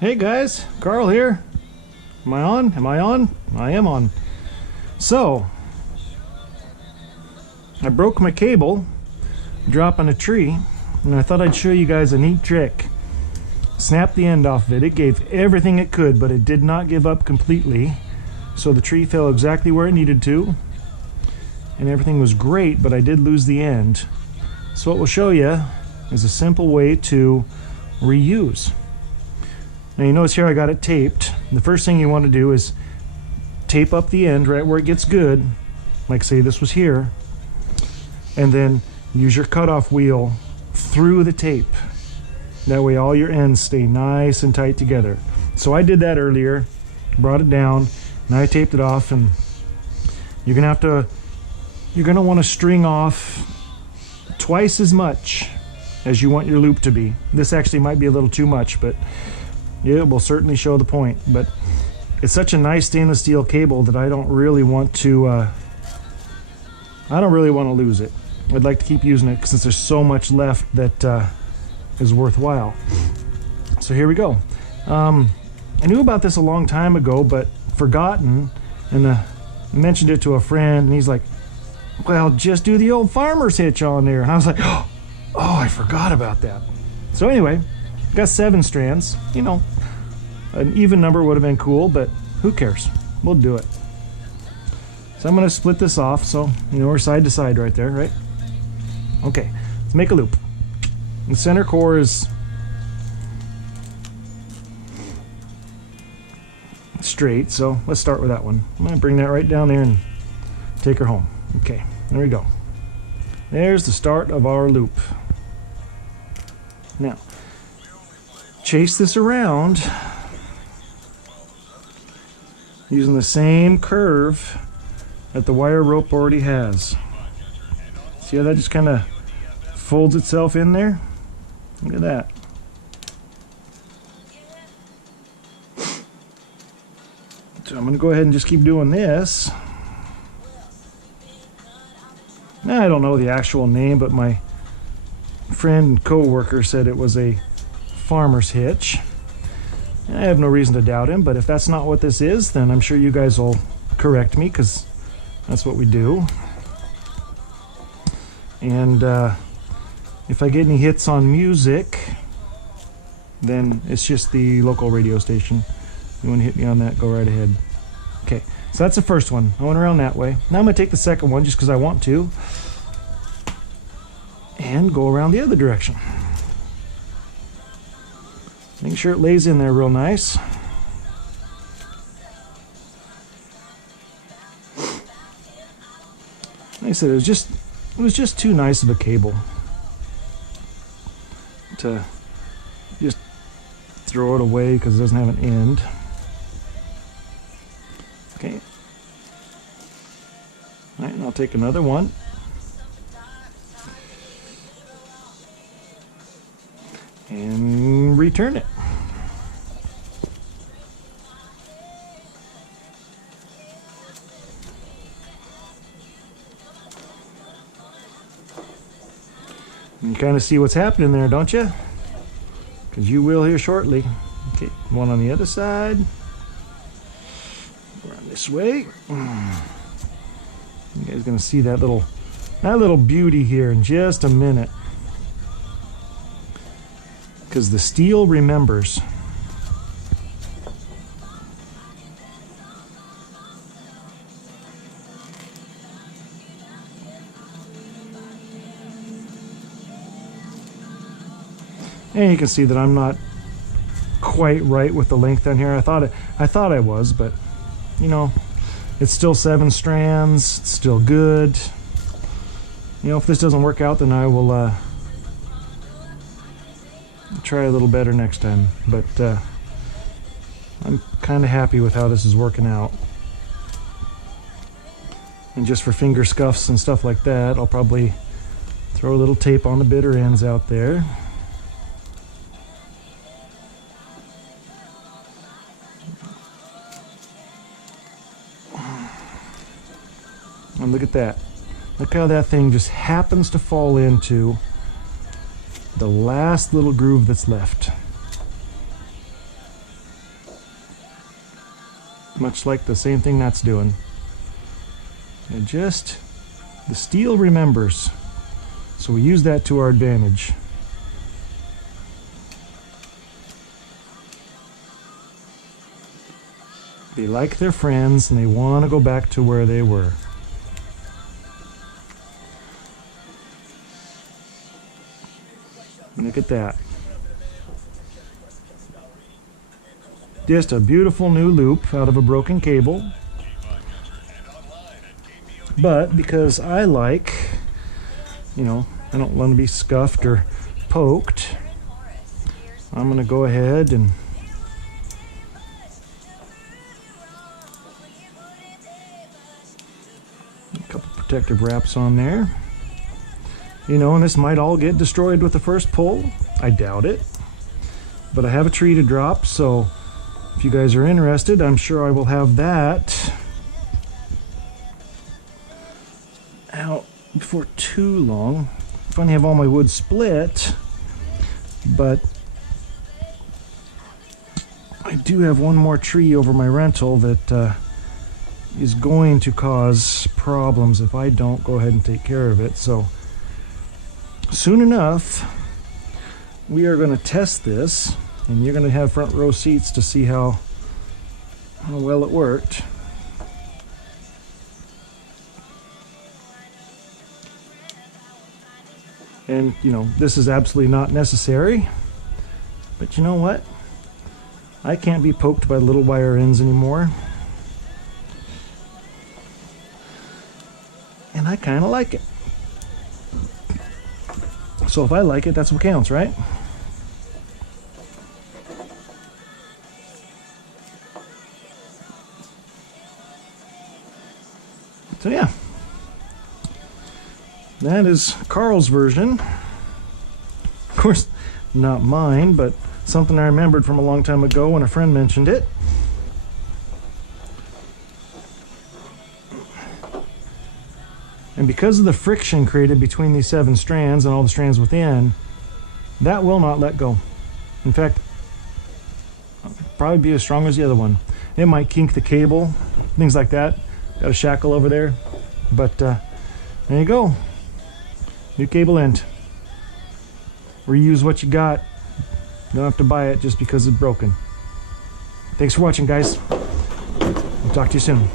Hey guys, Carl here. Am I on? Am I on? I am on. So, I broke my cable dropping a tree, and I thought I'd show you guys a neat trick. Snapped the end off of it. It gave everything it could, but it did not give up completely. So the tree fell exactly where it needed to, and everything was great, but I did lose the end. So what we'll show you is a simple way to reuse. Now you notice here I got it taped. The first thing you want to do is tape up the end right where it gets good, like say this was here, and then use your cutoff wheel through the tape. That way all your ends stay nice and tight together. So I did that earlier, brought it down, and I taped it off, and you're gonna want to string off twice as much as you want your loop to be. This actually might be a little too much, but it will certainly show the point. But it's such a nice stainless steel cable that I don't really want to lose it. I'd like to keep using it since there's so much left that is worthwhile. So here we go. I knew about this a long time ago, but forgotten, and mentioned it to a friend, and he's like, well, just do the old farmer's hitch on there. And I was like, oh, I forgot about that. So anyway, got 7 strands. You know, an even number would have been cool, but who cares? We'll do it. So I'm going to split this off, so you know we're side to side right there, right? Okay, let's make a loop. The center core is straight, so let's start with that one. I'm going to bring that right down there and take her home. Okay, there we go. There's the start of our loop. Now, chase this around using the same curve that the wire rope already has. See how that just kind of folds itself in there? Look at that. So I'm going to go ahead and just keep doing this. Now, I don't know the actual name, but my friend and co-worker said it was a farmer's hitch. I have no reason to doubt him, but if that's not what this is, then I'm sure you guys will correct me, because that's what we do. And if I get any hits on music, then it's just the local radio station. You want to hit me on that, go right ahead. Okay, so that's the first one. I went around that way. Now I'm going to take the second one just because I want to, and go around the other direction. Make sure it lays in there real nice. Like I said, it was just too nice of a cable to just throw it away because it doesn't have an end. Okay. All right, and I'll take another one. And return it. You kind of see what's happening there, don't you? Because you will here shortly. Okay, one on the other side. Around this way. You guys gonna see that little beauty here in just a minute. Because the steel remembers. And you can see that I'm not quite right with the length on here. I thought I was, but you know, it's still 7 strands. It's still good. You know, if this doesn't work out, then I will try a little better next time. But I'm kind of happy with how this is working out. And just for finger scuffs and stuff like that, I'll probably throw a little tape on the bitter ends out there. And look at that. Look how that thing just happens to fall into the last little groove that's left. much like the same thing that's doing. And just, the steel remembers. So we use that to our advantage. They like their friends and they want to go back to where they were. Look at that. Just a beautiful new loop out of a broken cable. But because I like, you know, I don't want to be scuffed or poked, I'm going to go ahead and a couple protective wraps on there. You know, and this might all get destroyed with the first pull. I doubt it. But I have a tree to drop, so if you guys are interested, I'm sure I will have that out before too long. I finally have all my wood split, but I do have one more tree over my rental that is going to cause problems if I don't go ahead and take care of it. So soon enough, we are going to test this, and you're going to have front row seats to see how well it worked. And, you know, this is absolutely not necessary, but you know what? I can't be poked by little wire ends anymore. And I kind of like it. So if I like it, that's what counts, right? So yeah, that is Carl's version. Of course, not mine, but something I remembered from a long time ago when a friend mentioned it. And because of the friction created between these 7 strands and all the strands within, that will not let go. In fact, probably be as strong as the other one. It might kink the cable, things like that. Got a shackle over there, but there you go. New cable end. Reuse what you got. Don't have to buy it just because it's broken. Thanks for watching, guys. I'll talk to you soon.